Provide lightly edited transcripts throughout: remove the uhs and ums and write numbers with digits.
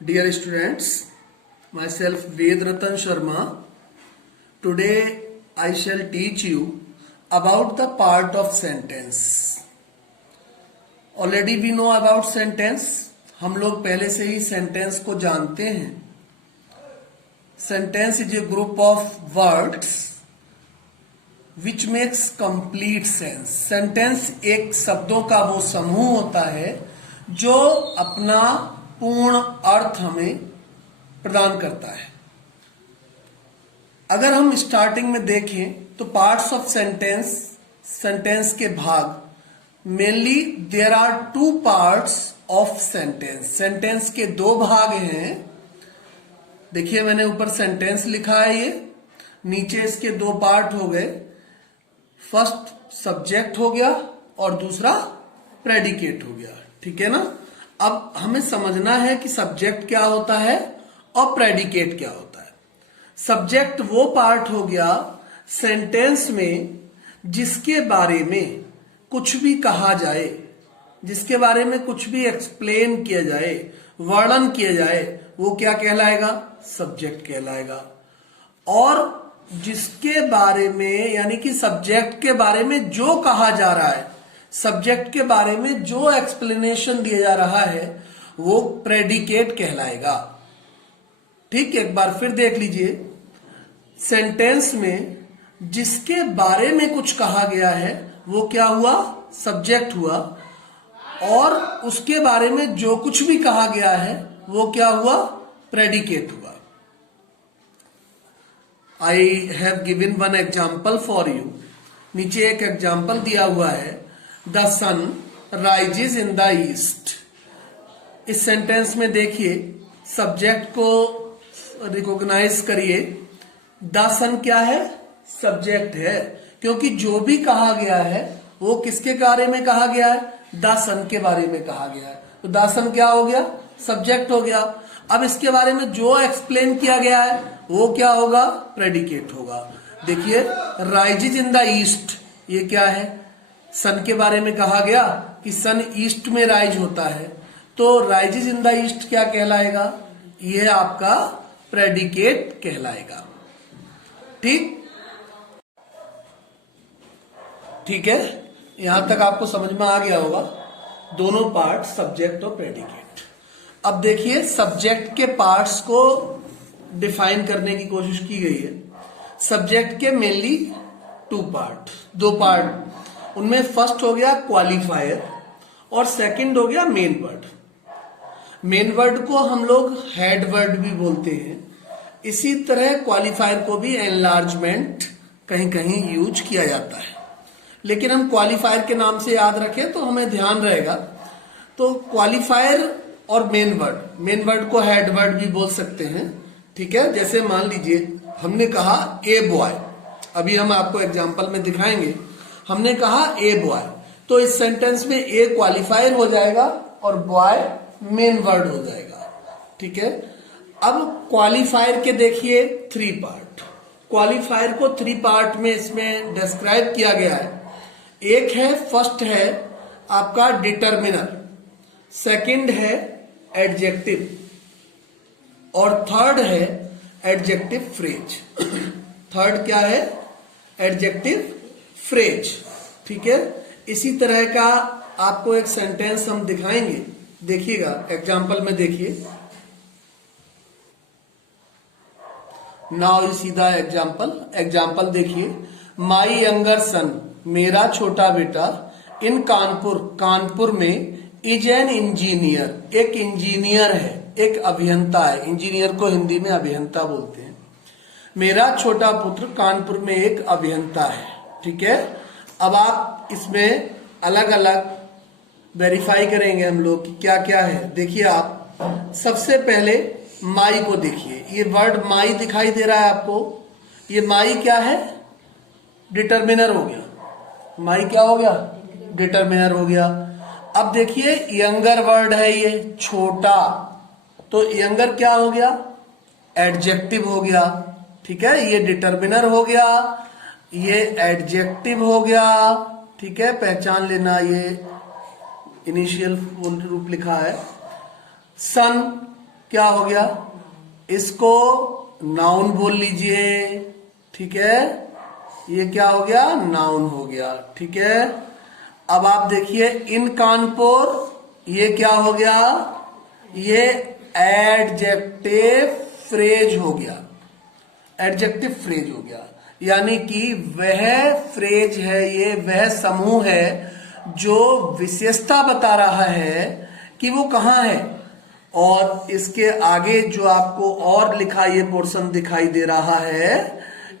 Dear students, myself Ved Ratan Sharma. Today I shall teach you about the part of sentence. Already we know about sentence. हम लोग पहले से ही sentence को जानते हैं. Sentence is a group of words which makes complete sense. Sentence एक शब्दों का वो समूह होता है जो अपना पूर्ण अर्थ हमें प्रदान करता है. अगर हम स्टार्टिंग में देखें तो पार्ट्स ऑफ सेंटेंस, सेंटेंस के भाग, mainly there are two parts of sentence. Sentence के दो भाग हैं. देखिए मैंने ऊपर सेंटेंस लिखा है, ये नीचे इसके दो पार्ट हो गए. फर्स्ट सब्जेक्ट हो गया और दूसरा प्रेडिकेट हो गया. ठीक है ना. अब हमें समझना है कि सब्जेक्ट क्या होता है और प्रेडिकेट क्या होता है. सब्जेक्ट वो पार्ट हो गया सेंटेंस में जिसके बारे में कुछ भी कहा जाए, जिसके बारे में कुछ भी एक्सप्लेन किया जाए, वर्णन किया जाए, वो क्या कहलाएगा? सब्जेक्ट कहलाएगा. और जिसके बारे में, यानी कि सब्जेक्ट के बारे में जो कहा जा रहा है, सब्जेक्ट के बारे में जो एक्सप्लेनेशन दिया जा रहा है, वो प्रेडिकेट कहलाएगा. ठीक, एक बार फिर देख लीजिए. सेंटेंस में जिसके बारे में कुछ कहा गया है वो क्या हुआ? सब्जेक्ट हुआ. और उसके बारे में जो कुछ भी कहा गया है वो क्या हुआ? प्रेडिकेट हुआ. I have given one example for you. नीचे एक एग्जाम्पल दिया हुआ है. The sun rises in the east. इस सेंटेंस में देखिए, सब्जेक्ट को रिकॉग्नाइज करिए. द सन क्या है? सब्जेक्ट है, क्योंकि जो भी कहा गया है वो किसके बारे में कहा गया है? द सन के बारे में कहा गया है. तो द सन क्या हो गया? सब्जेक्ट हो गया. अब इसके बारे में जो एक्सप्लेन किया गया है वो क्या होगा? प्रेडिकेट होगा. देखिए, राइजेज इन द ईस्ट, ये क्या है? सन के बारे में कहा गया कि सन ईस्ट में राइज होता है, तो राइजेज इन द ईस्ट क्या कहलाएगा? यह आपका प्रेडिकेट कहलाएगा. ठीक, ठीक है. यहां तक आपको समझ में आ गया होगा दोनों पार्ट, सब्जेक्ट और प्रेडिकेट. अब देखिए, सब्जेक्ट के पार्ट्स को डिफाइन करने की कोशिश की गई है. सब्जेक्ट के मेनली टू पार्ट, दो पार्ट. उनमें फर्स्ट हो गया क्वालिफायर और सेकंड हो गया मेन वर्ड. मेन वर्ड को हम लोग हेड वर्ड भी बोलते हैं. इसी तरह क्वालिफायर को भी एनलार्जमेंट कहीं कहीं यूज किया जाता है, लेकिन हम क्वालिफायर के नाम से याद रखें तो हमें ध्यान रहेगा. तो क्वालिफायर और मेन वर्ड को हेड वर्ड भी बोल सकते हैं. ठीक है. जैसे मान लीजिए हमने कहा ए बॉय, अभी हम आपको एग्जाम्पल में दिखाएंगे. हमने कहा ए बॉय, तो इस सेंटेंस में ए क्वालिफायर हो जाएगा और बॉय मेन वर्ड हो जाएगा. ठीक है. अब क्वालिफायर के देखिए थ्री पार्ट. क्वालिफायर को थ्री पार्ट में इसमें डिस्क्राइब किया गया है. एक है, फर्स्ट है आपका डिटर्मिनर, सेकंड है एडजेक्टिव और थर्ड है एडजेक्टिव फ्रेज. थर्ड क्या है? Adjective phrase. ठीक है. इसी तरह का आपको एक सेंटेंस हम दिखाएंगे. देखिएगा एग्जाम्पल में, देखिए. Now you see the example. Example देखिए. माई यंगर सन, मेरा छोटा बेटा, इन कानपुर, कानपुर में, इज एन इंजीनियर, एक इंजीनियर है, एक अभियंता है. इंजीनियर को हिंदी में अभियंता बोलते हैं. मेरा छोटा पुत्र कानपुर में एक अभियंता है. ठीक है. अब आप इसमें अलग अलग वेरीफाई करेंगे हम लोग कि क्या क्या है. देखिए, आप सबसे पहले माई को देखिए. ये वर्ड माई दिखाई दे रहा है आपको. ये माई क्या है? डिटर्मिनर हो गया. माई क्या हो गया? डिटर्मिनर हो गया. अब देखिए, यंगर वर्ड है, ये छोटा, तो यंगर क्या हो गया? एडजेक्टिव हो गया. ठीक है. ये डिटर्मिनर हो गया, ये एडजेक्टिव हो गया. ठीक है. पहचान लेना, ये इनिशियल रूप लिखा है. सन क्या हो गया, इसको नाउन बोल लीजिए, ठीक है, ये क्या हो गया, नाउन हो गया, ठीक है। अब आप देखिए इन कानपुर, ये क्या हो गया, ये एडजेक्टिव फ्रेज हो गया, एडजेक्टिव फ्रेज हो गया, यानी कि वह फ्रेज है, ये वह समूह है जो विशेषता बता रहा है कि वो कहाँ है। और इसके आगे जो आपको और लिखा ये पोर्शन दिखाई दे रहा है,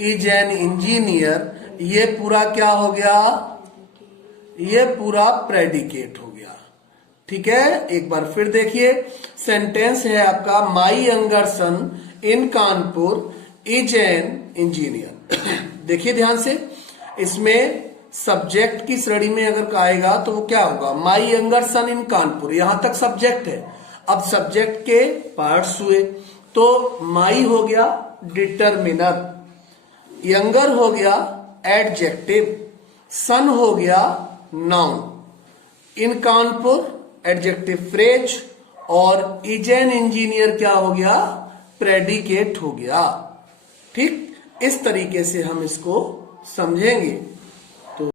इज एन इंजीनियर, ये पूरा क्या हो गया, ये पूरा प्रेडिकेट हो गया, ठीक है। एक बार फिर देखिए, सेंटेंस है आपका, my younger son in Kanpur is an engineer. देखिए ध्यान से, इसमें सब्जेक्ट की श्रेणी में अगर आएगा तो वो क्या होगा, माई यंगर सन इन कानपुर, यहां तक सब्जेक्ट है। अब सब्जेक्ट के पार्ट्स हुए, तो माई हो गया डिटरमिनर, यंगर हो गया एडजेक्टिव, सन हो गया नाउन, इन कानपुर एडजेक्टिव फ्रेज, और इज एन इंजीनियर क्या हो गया, प्रेडिकेट हो गया, ठीक। इस तरीके से हम इसको समझेंगे। तो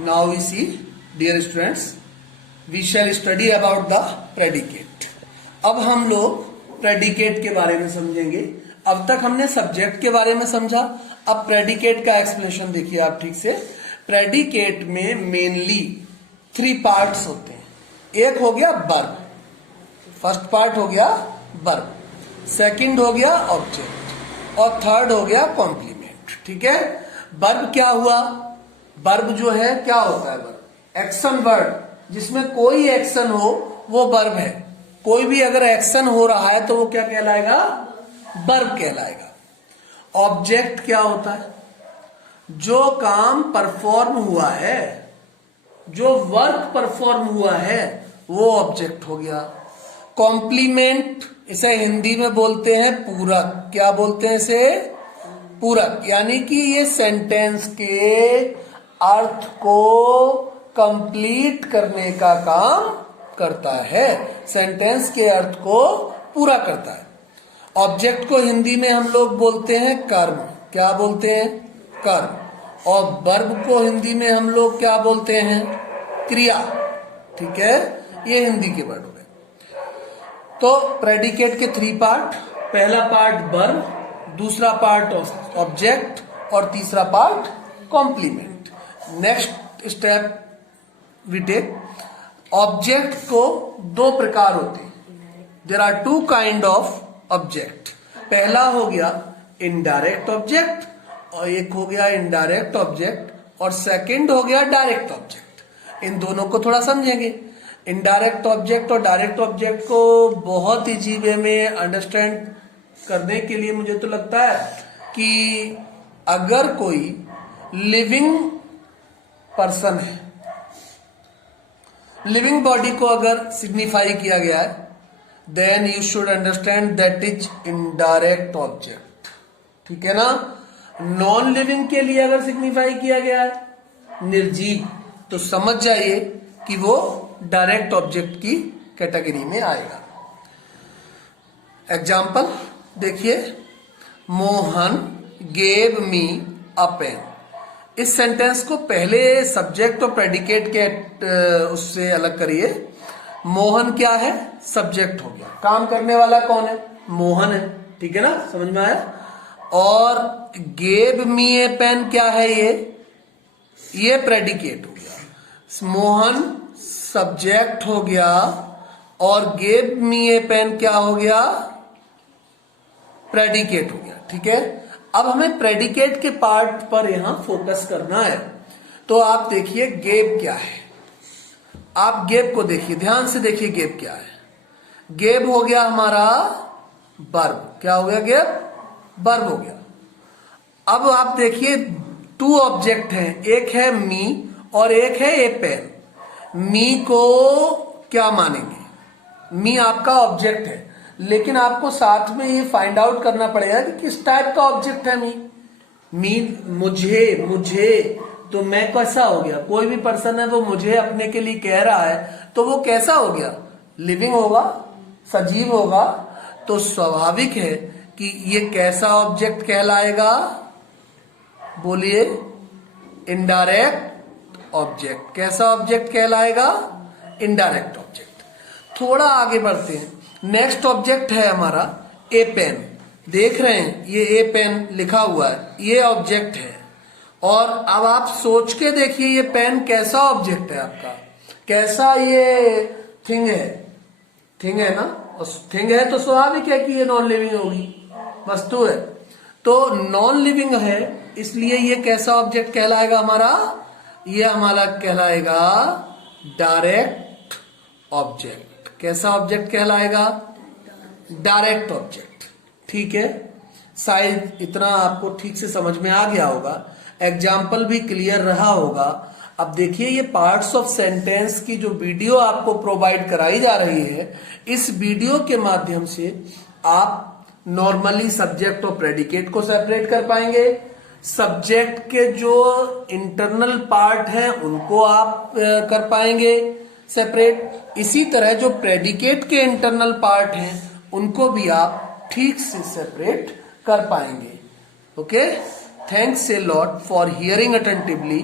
now we see dear students, we shall study about the predicate. अब हम लोग प्रेडिकेट के बारे में समझेंगे। अब तक हमने सब्जेक्ट के बारे में समझा, अब प्रेडिकेट का एक्सप्लेनेशन देखिए आप ठीक से। प्रेडिकेट में मेनली 3 पार्ट्स होते हैं। एक हो गया वर्ब, फर्स्ट पार्ट हो गया वर्ब, सेकंड हो गया ऑब्जेक्ट, और थर्ड हो गया कॉम्प्लीमेंट, ठीक है। वर्ब क्या हुआ, वर्ब जो है क्या होता है, वर्ब एक्शन वर्ड, जिसमें कोई एक्शन हो वो वर्ब है। कोई भी अगर एक्शन हो रहा है तो वो क्या कहलाएगा, वर्ब कहलाएगा। ऑब्जेक्ट क्या होता है, जो काम परफॉर्म हुआ है, जो वर्क परफॉर्म हुआ है वो ऑब्जेक्ट हो गया। कॉम्प्लीमेंट, इसे हिंदी में बोलते हैं पूरक, क्या बोलते हैं इसे, पूरक, यानी कि ये सेंटेंस के अर्थ को कंप्लीट करने का काम करता है, सेंटेंस के अर्थ को पूरा करता है। ऑब्जेक्ट को हिंदी में हम लोग बोलते हैं कर्म, क्या बोलते हैं, कर्म। और वर्ब को हिंदी में हम लोग क्या बोलते हैं, क्रिया, ठीक है। ये हिंदी के वर्ड हो गए। तो प्रेडिकेट के 3 पार्ट, पहला पार्ट वर्ब, दूसरा पार्ट ऑब्जेक्ट, और तीसरा part complement. Next step we take, object को 2 प्रकार होते हैं, there are 2 kind of object. पहला हो गया इनडायरेक्ट ऑब्जेक्ट, और एक हो गया इनडायरेक्ट ऑब्जेक्ट, और सेकंड हो गया डायरेक्ट ऑब्जेक्ट। इन दोनों को थोड़ा समझेंगे। इनडायरेक्ट ऑब्जेक्ट और डायरेक्ट ऑब्जेक्ट को बहुत इजी वे में अंडरस्टैंड करने के लिए मुझे तो लगता है कि अगर कोई लिविंग पर्सन है, लिविंग बॉडी को अगर सिग्निफाई किया गया है, then you should understand that is indirect object, ठीक है ना। नॉन लिविंग के लिए अगर सिग्निफाई किया गया है, निर्जीव, तो समझ जाइए कि वो डायरेक्ट ऑब्जेक्ट की कैटेगरी में आएगा। एग्जाम्पल देखिए, मोहन गेव मी अ पेन। इस सेंटेंस को पहले सब्जेक्ट और प्रेडिकेट के उससे अलग करिए। मोहन क्या है, सब्जेक्ट हो गया, काम करने वाला कौन है, मोहन है, ठीक है ना, समझ में आया। और गेव मी ए पेन क्या है, ये प्रेडिकेट हो गया। मोहन सब्जेक्ट हो गया और गेव मी ए पेन क्या हो गया, प्रेडिकेट हो गया, ठीक है। अब हमें प्रेडिकेट के पार्ट पर यहां फोकस करना है। तो आप देखिए गेव क्या है, आप गेव को देखिए, ध्यान से देखिए गेव क्या है। गेव हो गया हमारा वर्ब, क्या हो गया, गेव वर्ब हो गया। अब आप देखिए 2 ऑब्जेक्ट हैं, एक है मी और एक है ए पेन। मी को क्या मानेंगे, मी आपका ऑब्जेक्ट है, लेकिन आपको साथ में ये फाइंड आउट करना पड़ेगा कि किस टाइप का ऑब्जेक्ट है मी। मी मुझे तो मैं कैसा हो गया, कोई भी पर्सन है वो मुझे अपने के लिए कह रहा है, तो वो कैसा हो गया, लिविंग होगा, सजीव होगा तो स्वाभाविक है कि ये कैसा ऑब्जेक्ट कहलाएगा, बोलिए, इनडायरेक्ट ऑब्जेक्ट। कैसा ऑब्जेक्ट कहलाएगा, इनडायरेक्ट ऑब्जेक्ट। थोड़ा आगे बढ़ते हैं, नेक्स्ट ऑब्जेक्ट है हमारा ए पेन। देख रहे हैं ये ए पेन लिखा हुआ है, ये ऑब्जेक्ट है। और अब आप सोच के देखिए ये पेन कैसा ऑब्जेक्ट है आपका, कैसा ये थिंग है, थिंग है ना, थिंग है तो स्वाभाविक है कि ये नॉन लिविंग होगी, वस्तु है। तो नॉन लिविंग है इसलिए ये कैसा ऑब्जेक्ट कहलाएगा हमारा, ये हमारा कहलाएगा डायरेक्ट ऑब्जेक्ट। कैसा ऑब्जेक्ट कहलाएगा, डायरेक्ट ऑब्जेक्ट। ठीक है, शायद इतना आपको ठीक से समझ में आ गया होगा, एग्जाम्पल भी क्लियर रहा होगा। अब देखिए ये पार्ट्स ऑफ सेंटेंस की जो वीडियो आपको प्रोवाइड कराई जा रही है, इस वीडियो के माध्यम से आप नॉर्मली सब्जेक्ट और प्रेडिकेट को सेपरेट कर पाएंगे। सब्जेक्ट के जो इंटरनल पार्ट हैं उनको आप कर पाएंगे सेपरेट। इसी तरह जो प्रेडिकेट के इंटरनल पार्ट हैं उनको भी आप ठीक से सेपरेट कर पाएंगे। Okay, thanks a lot for hearing attentively.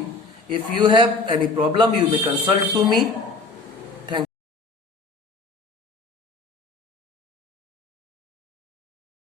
If you have any problem, you may consult to me.